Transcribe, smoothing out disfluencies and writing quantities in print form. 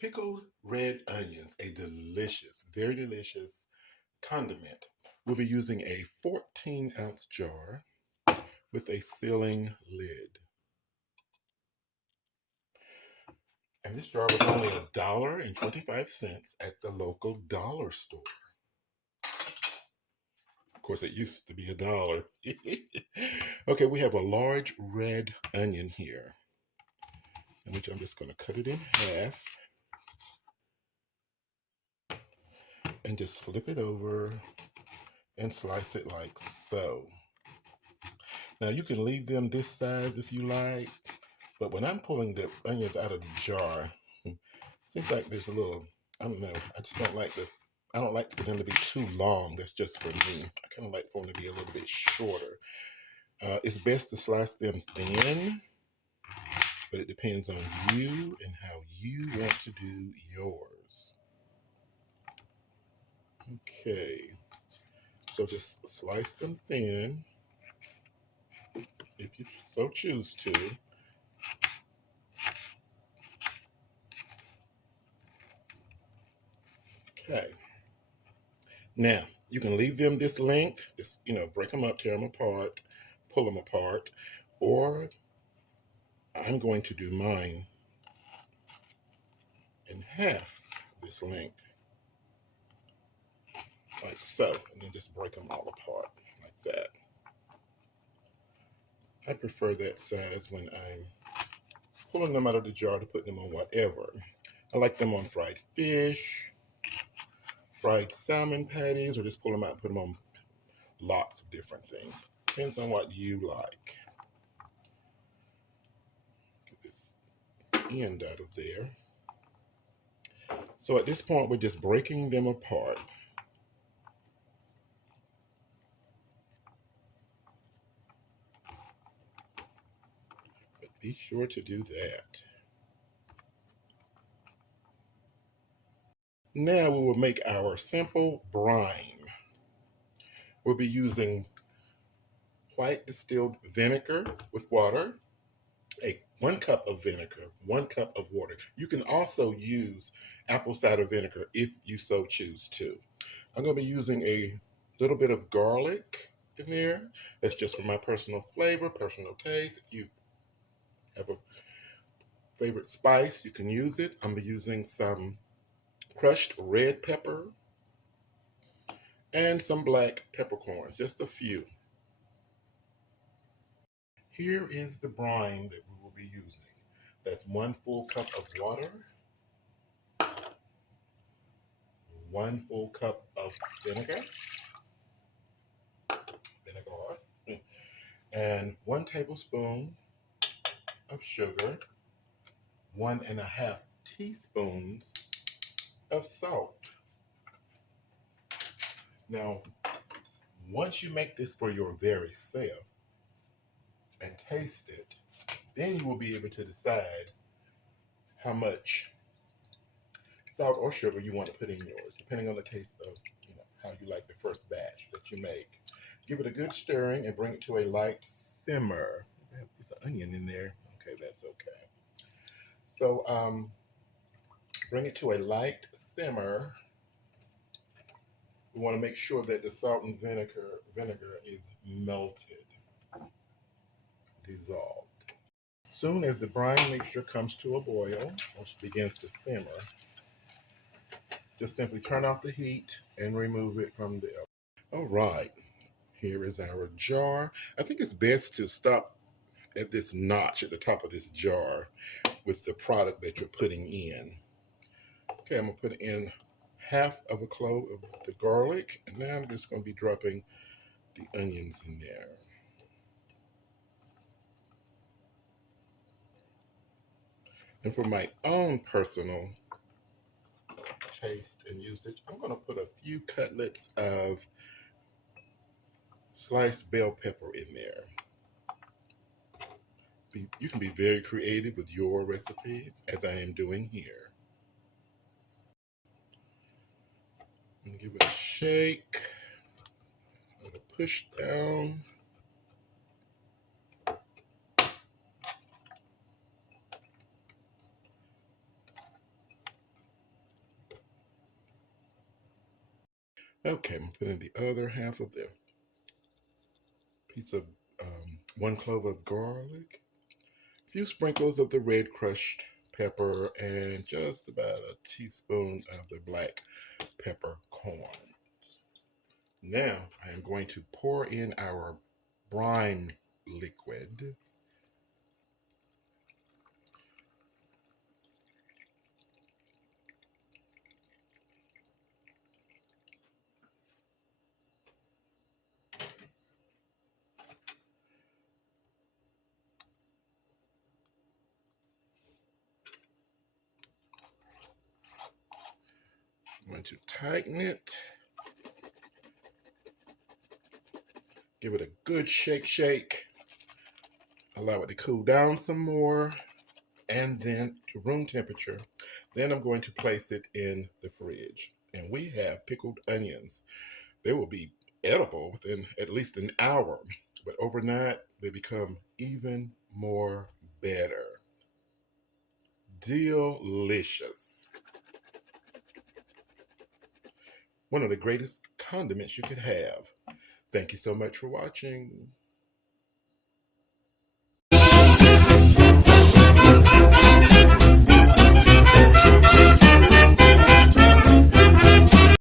Pickled red onions, a delicious, very delicious condiment. We'll be using a 14-ounce jar with a sealing lid. And this jar was only $1.25 at the local dollar store. Of course, it used to be $1. Okay, we have a large red onion here, in which I'm just going to cut it in half and just flip it over and slice it like so. Now you can leave them this size if you like, but when I'm pulling the onions out of the jar, it seems like there's a little, I don't know, I don't like for them to be too long. That's just for me. I kind of like for them to be a little bit shorter. It's best to slice them thin, but it depends on you and how you want to do yours. Okay, so just slice them thin if you so choose to. Okay. Now, you can leave them this length, just, break them up, tear them apart, pull them apart, or I'm going to do mine in half this length, like so, and then just break them all apart like that. I prefer that size when I'm pulling them out of the jar to put them on whatever. I like them on fried fish, fried salmon patties, or just pull them out and put them on lots of different things. Depends on what you like. Get this end out of there. So at this point, we're just breaking them apart. But be sure to do that. Now we will make our simple brine. We'll be using white distilled vinegar with water, 1 cup of vinegar, 1 cup of water. You can also use apple cider vinegar if you so choose to. I'm going to be using a little bit of garlic in there. That's just for my personal flavor, personal taste. If you have a favorite spice, you can use it. I'm using some crushed red pepper and some black peppercorns, just a few. Here is the brine that we will be using. That's 1 full cup of water, 1 full cup of vinegar, and 1 tablespoon of sugar, 1.5 teaspoons of salt. Now, once you make this for your very self and taste it, then you will be able to decide how much salt or sugar you want to put in yours, depending on the taste of how you like the first batch that you make. Give it a good stirring and bring it to a light simmer. There's an onion in there. Okay, that's okay. So bring it to a light simmer. We want to make sure that the salt and vinegar is melted, dissolved. Soon as the brine mixture comes to a boil or begins to simmer, just simply turn off the heat and remove it from the oven. All right, here is our jar. I think it's best to stop at this notch at the top of this jar with the product that you're putting in. Okay, I'm gonna put in half of a clove of the garlic, and now I'm just gonna be dropping the onions in there. And for my own personal taste and usage, I'm gonna put a few cutlets of sliced bell pepper in there. You can be very creative with your recipe, as I am doing here. And give it a shake, a little push down. Okay, I'm putting the other half of the piece of 1 clove of garlic, a few sprinkles of the red crushed pepper, and just about a teaspoon of the black peppercorn. Now I am going to pour in our brine liquid. I'm going to tighten it, give it a good shake, allow it to cool down some more, and then to room temperature. Then I'm going to place it in the fridge. And we have pickled onions. They will be edible within at least an hour, but overnight they become even more better. Delicious. One of the greatest condiments you could have. Thank you so much for watching.